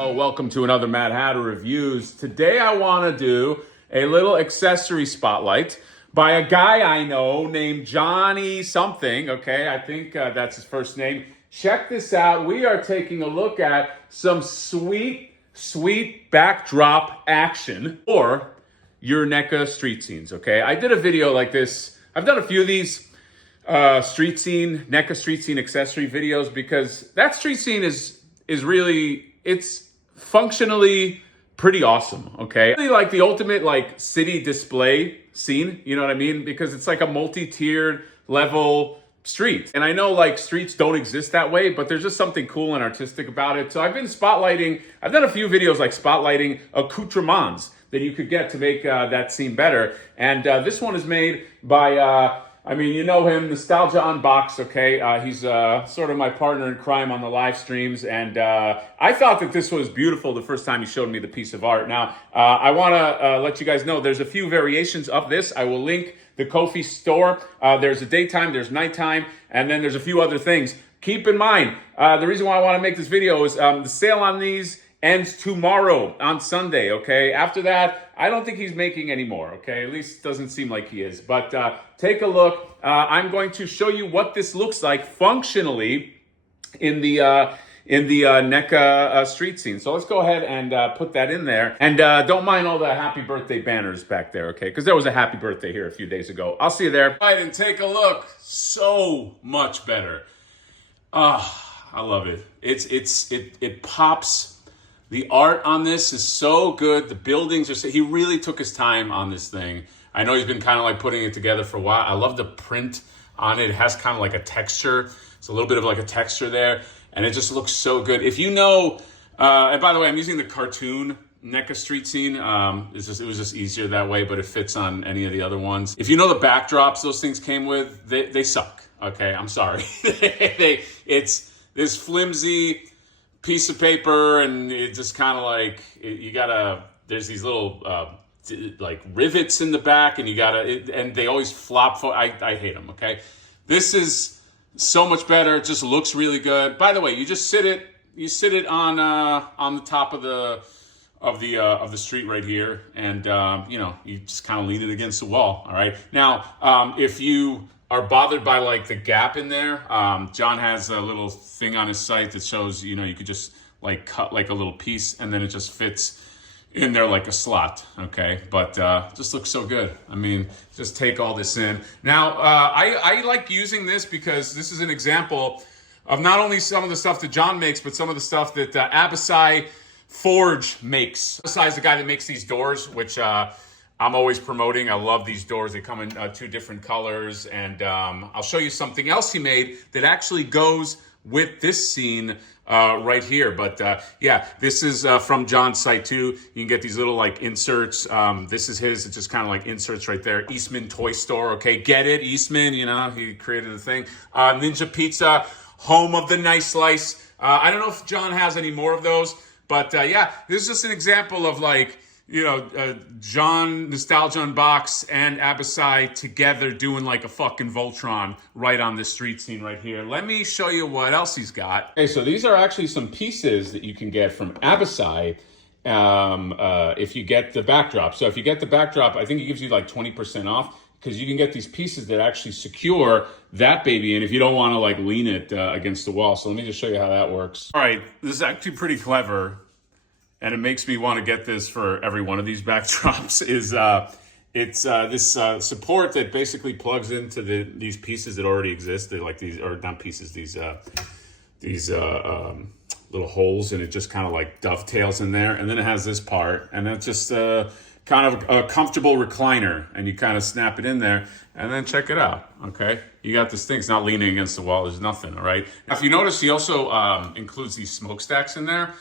Hello, welcome to another Mad Hatter Reviews. Today I want to do a little accessory spotlight by a guy I know named Johnny something, okay? I think that's his first name. Check this out. We are taking a look at some sweet backdrop action for your NECA street scenes, okay? I did a video like this. I've done a few of these NECA street scene accessory videos because that street scene is really, it's functionally pretty awesome, okay? Really like the ultimate like city display scene, you know what I mean? Because it's like a multi-tiered level street. And I know like streets don't exist that way, but there's just something cool and artistic about it. So I've done a few videos like spotlighting accoutrements that you could get to make that scene better. And this one is made by, you know him, Nostalgia Unboxed, okay? He's sort of my partner in crime on the live streams, and I thought that this was beautiful the first time he showed me the piece of art. Now, I want to let you guys know there's a few variations of this. I will link the Ko-fi store. There's a daytime, there's nighttime, and then there's a few other things. Keep in mind, the reason why I want to make this video is the sale on these ends tomorrow on Sunday, okay? After that, I don't think he's making any more, okay? At least doesn't seem like he is. But take a look. I'm going to show you what this looks like functionally in the NECA street scene. So let's go ahead and put that in there. And don't mind all the happy birthday banners back there, okay? Because there was a happy birthday here a few days ago. I'll see you there. All right, and take a look. So much better. I love it. It pops. The art on this is so good. The buildings are, he really took his time on this thing. I know he's been kind of like putting it together for a while. I love the print on it. It has kind of like a texture. It's a little bit of like a texture there. And it just looks so good. If you know, and by the way, I'm using the cartoon NECA street scene. It was just easier that way, but it fits on any of the other ones. If you know the backdrops those things came with, they suck. Okay, I'm sorry. It's this flimsy piece of paper, and it just kind of like there's these little like rivets in the back, and and they always flop. I hate them. Okay, this is so much better. It just looks really good. By the way, you just sit it on the top of the street right here, and you just kind of lean it against the wall. All right, now if you are bothered by like the gap in there, John has a little thing on his site that shows, you could just like cut like a little piece and then it just fits in there like a slot, okay? But just looks so good. I mean, just take all this in. Now, I like using this because this is an example of not only some of the stuff that John makes, but some of the stuff that Abasai Forge makes. Abasai is the guy that makes these doors, which I'm always promoting. I love these doors. They come in two different colors. And I'll show you something else he made that actually goes with this scene right here. But yeah, this is from John's site too. You can get these little like inserts. This is his. It's just kind of like inserts right there. Eastman Toy Store. Okay, get it? Eastman, he created the thing. Ninja Pizza, home of the nice slice. I don't know if John has any more of those. But yeah, this is just an example of like, John, Nostalgia Unboxed, and Abasai together doing like a fucking Voltron right on this street scene right here. Let me show you what else he's got. Okay, so these are actually some pieces that you can get from Abasai if you get the backdrop. So if you get the backdrop, I think it gives you like 20% off because you can get these pieces that actually secure that baby in if you don't want to like lean it against the wall. So let me just show you how that works. All right, this is actually pretty clever. And it makes me want to get this for every one of these backdrops. It's this support that basically plugs into these pieces that already exist. They're like these, or not pieces, these little holes, and it just kind of like dovetails in there. And then it has this part, and it's just kind of a comfortable recliner, and you kind of snap it in there, and then check it out. Okay, you got this thing. It's not leaning against the wall. There's nothing. All right. Now, if you notice, he also includes these smokestacks in there.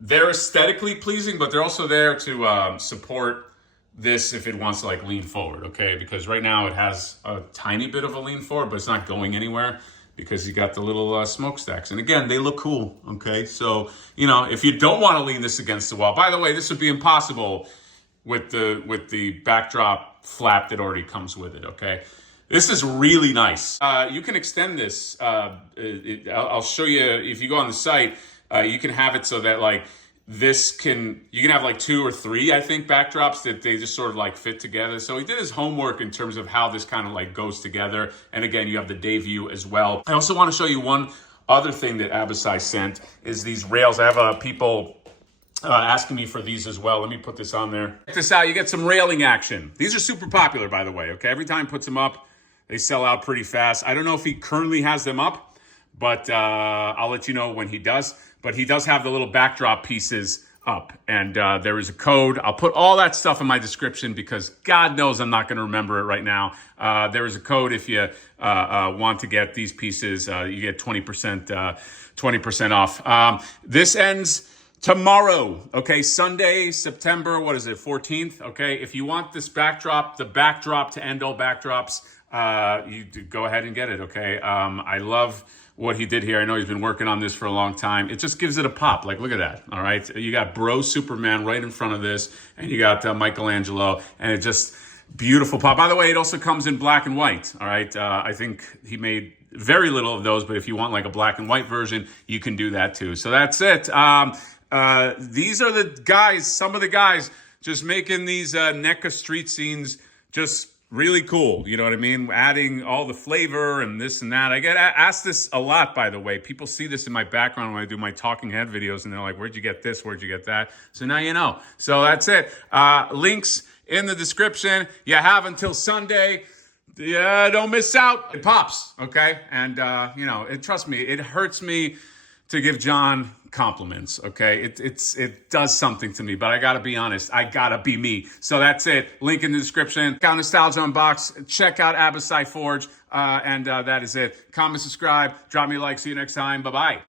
They're aesthetically pleasing, but they're also there to support this if it wants to like lean forward, okay? Because right now it has a tiny bit of a lean forward, but it's not going anywhere because you got the little smokestacks. And again, they look cool, okay? So, if you don't want to lean this against the wall, by the way, this would be impossible with the backdrop flap that already comes with it, okay? This is really nice. You can extend this. I'll show you, if you go on the site, you can have it so that like you can have like 2 or 3, I think, backdrops that they just sort of like fit together. So he did his homework in terms of how this kind of like goes together. And again, you have the day view as well. I also want to show you one other thing that Abisai sent is these rails. I have people asking me for these as well. Let me put this on there. Check this out. You get some railing action. These are super popular, by the way. Okay, every time he puts them up, they sell out pretty fast. I don't know if he currently has them up, but I'll let you know when he does. But he does have the little backdrop pieces up, and there is a code. I'll put all that stuff in my description because God knows I'm not going to remember it right now. There is a code if you want to get these pieces. You get 20% off. This ends tomorrow, okay? Sunday, September, 14th, okay? If you want this backdrop, the backdrop to end all backdrops, you go ahead and get it, okay? I love what he did here. I know he's been working on this for a long time. It just gives it a pop. Like, look at that, all right? You got Bro Superman right in front of this, and you got Michelangelo, and it just, beautiful pop. By the way, it also comes in black and white, all right? I think he made very little of those, but if you want like a black and white version, you can do that too. So that's it. These are the guys, some of the guys just making these NECA street scenes just really cool. You know what I mean? Adding all the flavor and this and that. I get asked this a lot, by the way. People see this in my background when I do my talking head videos, and they're like, where'd you get this? Where'd you get that? So now you know. So that's it. Links in the description. You have until Sunday. Yeah, don't miss out. It pops, okay? And, trust me, it hurts me to give John compliments, okay? It does something to me, but I gotta be honest. I gotta be me. So that's it. Link in the description. Check out Nostalgia Unbox. Check out Abisai Forge. And that is it. Comment, subscribe, drop me a like. See you next time. Bye-bye.